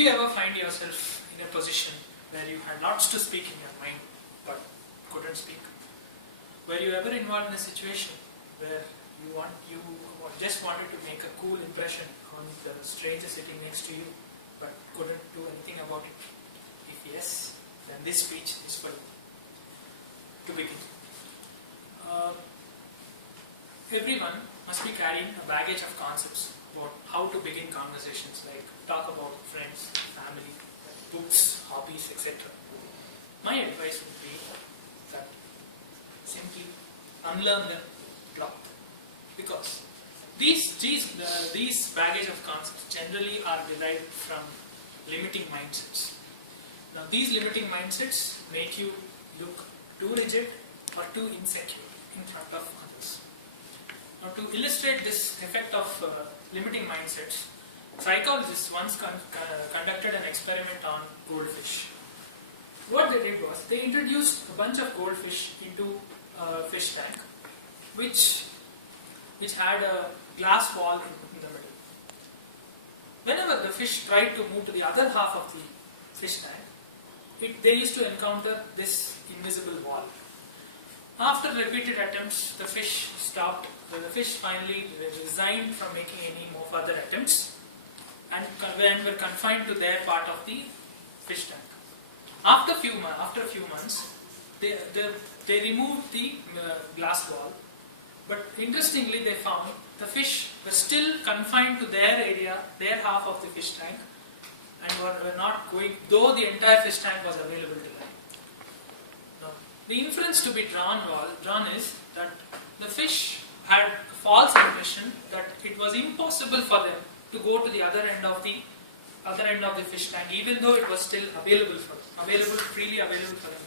you ever find yourself in a position where you had lots to speak in your mind but couldn't speak? Were you ever involved in a situation where you just wanted to make a cool impression on the stranger sitting next to you but couldn't do anything about it? If yes, then this speech is for you. To begin, everyone must be carrying a baggage of concepts about how to begin conversations, like talk about friends, family, books, hobbies, etc. My advice would be that simply unlearn the cloth, because these baggage of concepts generally are derived from limiting mindsets. Now these limiting mindsets make you look too rigid or too insecure in front of others. Now to illustrate this effect of limiting mindsets, psychologists once conducted an experiment on goldfish. What they did was, they introduced a bunch of goldfish into a fish tank, which had a glass wall in the middle. Whenever the fish tried to move to the other half of the fish tank, they used to encounter this invisible wall. After repeated attempts, the fish stopped. The fish finally resigned from making any more further attempts and were confined to their part of the fish tank. After a few months, they removed the glass wall, but interestingly they found the fish were still confined to their area, their half of the fish tank, and were not going, though the entire fish tank was available to them. Now, the inference to be drawn is that the fish had a false impression that it was impossible for them to go to the other end of the fish tank, even though it was still freely available for them.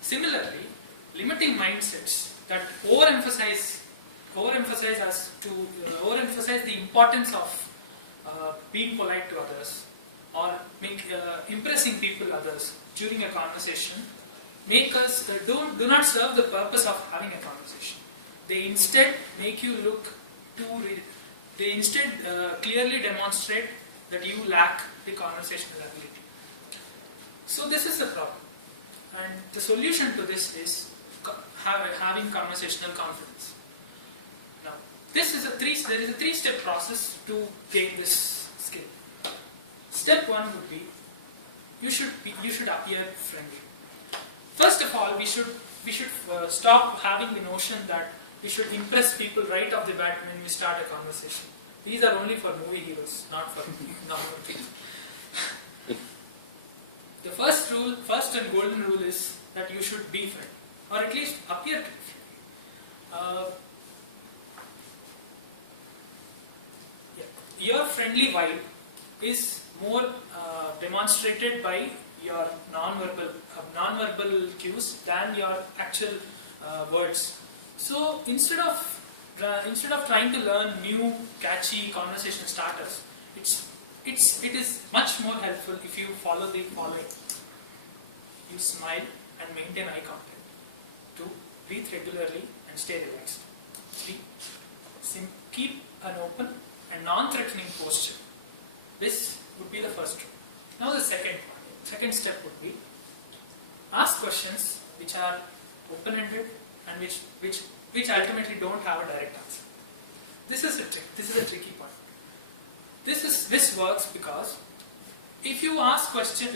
Similarly, limiting mindsets that overemphasize the importance of being polite to others or impressing others during a conversation make us do not serve the purpose of having a conversation. They instead make you look they instead clearly demonstrate that you lack the conversational ability. So this is the problem, and the solution to this is having conversational confidence. Now, there is a three-step process to gain this skill. Step 1 would be you should appear friendly. First of all, we should stop having the notion that we should impress people right off the bat when we start a conversation. These are only for movie heroes, not for normal people. The first and golden rule is that you should be friendly, or at least appear to be friendly. Your friendly vibe is more demonstrated by your non-verbal cues than your actual words. So instead of trying to learn new catchy conversation starters, it is much more helpful if you follow the following. You smile and maintain eye contact. 2. Breathe regularly and stay relaxed. 3. Keep an open and non-threatening posture. This would be the first rule. Now the second step would be ask questions which are open-ended and which ultimately don't have a direct answer. This is a trick. This is a tricky point. This works because if you ask questions,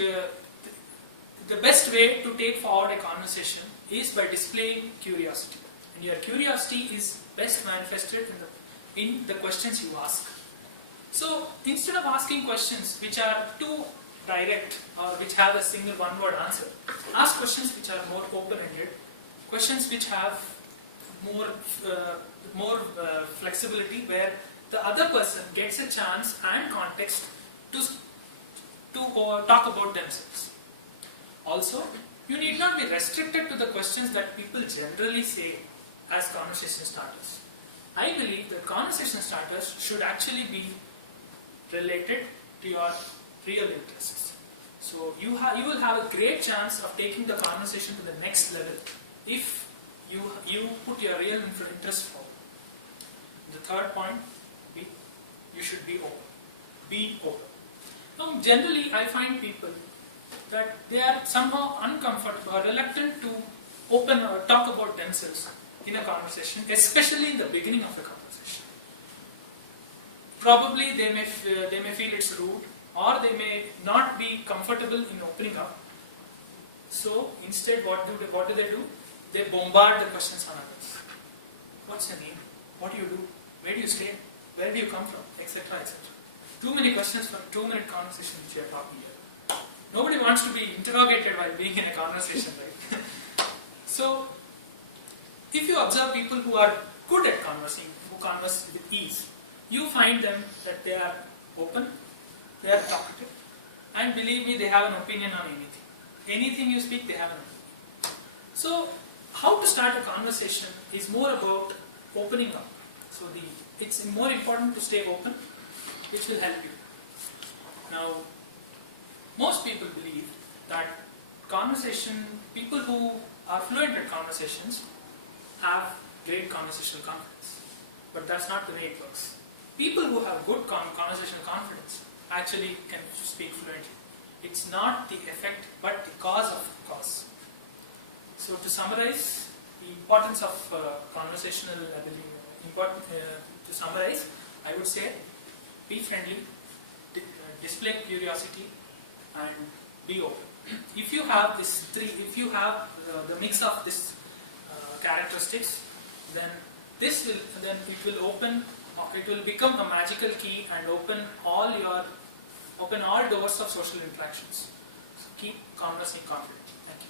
the best way to take forward a conversation is by displaying curiosity, and your curiosity is best manifested in the questions you ask. So instead of asking questions which are too direct or which have a single one-word answer, ask questions which are more open-ended, questions which have more flexibility, where the other person gets a chance and context to talk about themselves. Also, you need not be restricted to the questions that people generally say as conversation starters. I believe that conversation starters should actually be related to your real interests. So you will have a great chance of taking the conversation to the next level if you put your real interest forward. The third point, you should be open. Be open. Generally, I find people that they are somehow uncomfortable or reluctant to open or talk about themselves in a conversation, especially in the beginning of a conversation. Probably they may feel it's rude, or they may not be comfortable in opening up. So instead, what do they do? They bombard the questions on others. What's your name? What do you do? Where do you stay? Where do you come from? Etc. etc. Too many questions for a 2-minute conversation which we are talking here. Nobody wants to be interrogated while being in a conversation, right? So, if you observe people who are good at conversing, who converse with ease, you find them that they are open, they are talkative, and believe me, they have an opinion on anything. Anything you speak, they have an opinion. So, how to start a conversation is more about opening up. So, it's more important to stay open, which will help you. Now, most people believe that people who are fluent at conversations have great conversational confidence. But that's not the way it works. People who have good conversational confidence actually can speak fluently. It's not the effect, but the cause of cause. So to summarize the importance of conversational ability, to summarize, I would say, be friendly, display curiosity, and be open. If you have the mix of these characteristics, then it will become a magical key and open all doors of social interactions. So keep conversing confidently. Thank you.